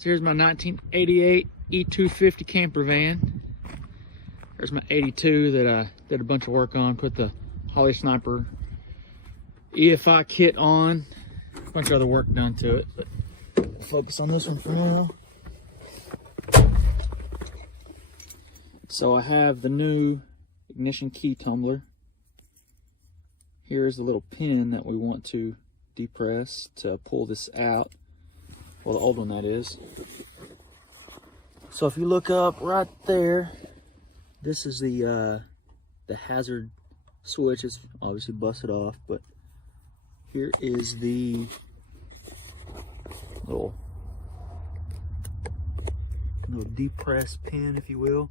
So here's my 1988 E250 camper van. There's my 82 that I did a bunch of work on. Put the Holley Sniper EFI kit on. A bunch of other work done to it, but we'll focus on this one for now. So I have the new ignition key tumbler. Here's the little pin that we want to depress to pull this out. Well, the old one, that is. So if you look up right there, this is the hazard switch. It's obviously busted off, but here is the little depress pin, if you will.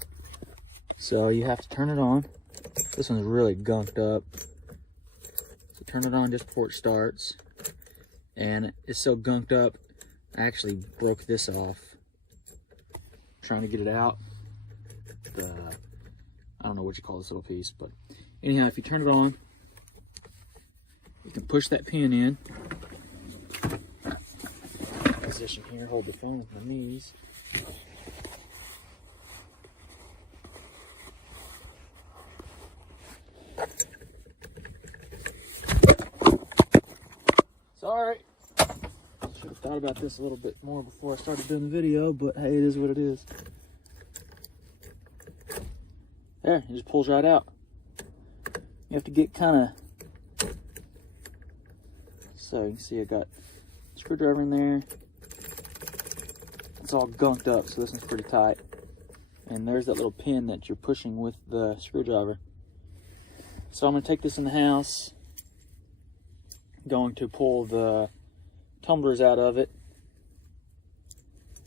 So you have to turn it on. This one's really gunked up. So turn it on just before it starts. And it's so gunked up, I actually broke this off trying to get it out. I don't know what you call this little piece, but anyhow, if you turn it on, you can push that pin in. Position here, hold the phone with my knees. Sorry. Should have thought about this a little bit more before I started doing the video, but hey, it is what it is. There, it just pulls right out. You have to get kind of, so you can see I got a screwdriver in there. It's all gunked up, so this one's pretty tight. And there's that little pin that you're pushing with the screwdriver. So I'm going to take this in the house, going to pull the tumblers out of it.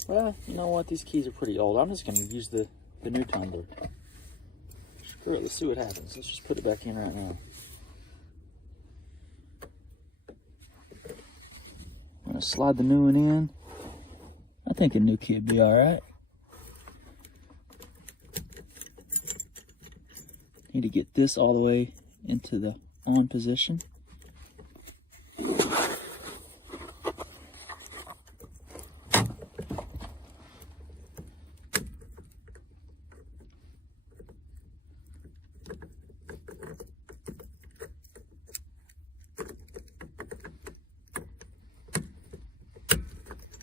Well, you know what? These keys are pretty old. I'm just going to use the new tumbler. Screw it. Let's see what happens. Let's just put it back in right now. I'm going to slide the new one in. I think a new key would be all right. Need to get this all the way into the on position.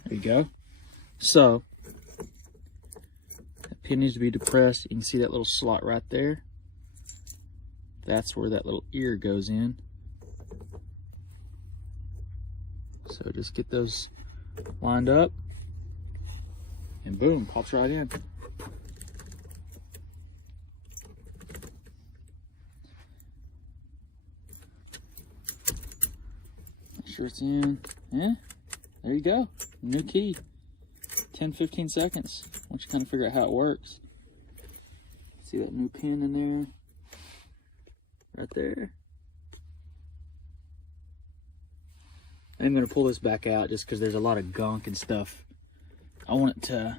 There you go. So, that pin needs to be depressed. You can see that little slot right there. That's where that little ear goes in. So just get those lined up, and boom, pops right in. Make sure it's in. Yeah, there you go. New key. 10-15 seconds. Once you kind of figure out how it works. See that new pin in there? Right there. I'm going to pull this back out just because there's a lot of gunk and stuff. I want it to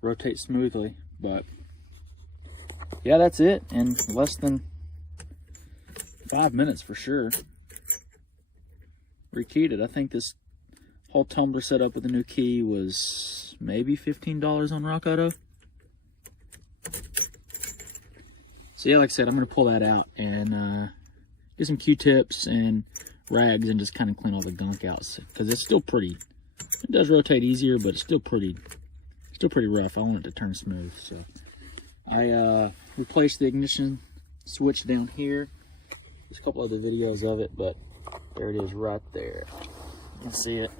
rotate smoothly, but yeah, that's it. In less than 5 minutes for sure. Rekeyed it. I think this whole tumbler setup with the new key was maybe $15 on Rock Auto. So yeah, like I said, I'm going to pull that out and get some Q-tips and rags and just kind of clean all the gunk out, because it's still pretty, it does rotate easier, but it's still pretty rough. I want it to turn smooth. So I replaced the ignition switch down here. There's a couple other videos of it, but there it is right there. You can see it.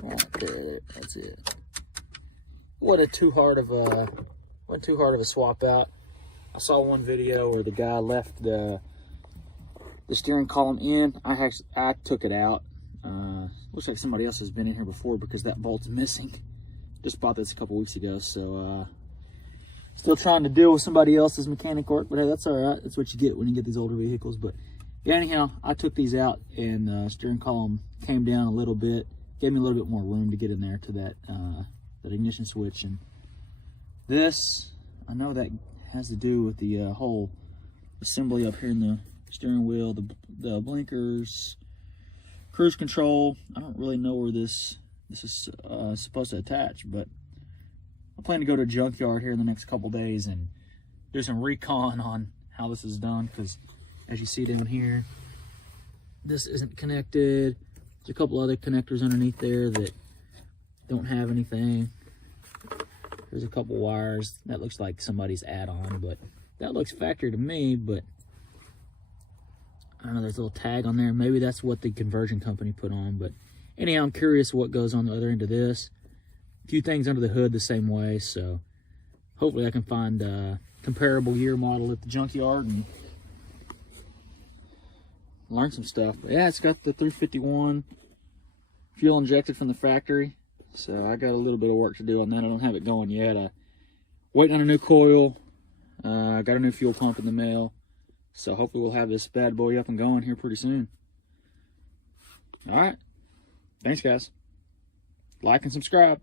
Right there, that's it. Wasn't too hard of a swap out. I saw one video where the guy left the steering column in. I took it out. Looks like somebody else has been in here before because that bolt's missing. Just bought this a couple weeks ago, so still trying to deal with somebody else's mechanic work, but hey, that's all right. That's what you get when you get these older vehicles. But yeah, anyhow, I took these out, and the steering column came down a little bit. Gave me a little bit more room to get in there to that ignition switch. And this, I know that has to do with the whole assembly up here in the steering wheel, the blinkers, Cruise control, I don't really know where this is supposed to attach, but I plan to go to a junkyard here in the next couple days and do some recon on how this is done, because as you see down here, this isn't connected. There's a couple other connectors underneath there that don't have anything. There's a couple wires. That looks like somebody's add-on, but that looks factory to me, but I don't know, there's a little tag on there. Maybe that's what the conversion company put on, but anyhow, I'm curious what goes on the other end of this. A few things under the hood the same way, so hopefully I can find a comparable year model at the junkyard and learn some stuff. But yeah, it's got the 351 fuel injected from the factory, so I got a little bit of work to do on that. I don't have it going yet. Waiting on a new coil. Got a new fuel pump in the mail, so hopefully we'll have this bad boy up and going here pretty soon. All right, thanks guys. Like and subscribe.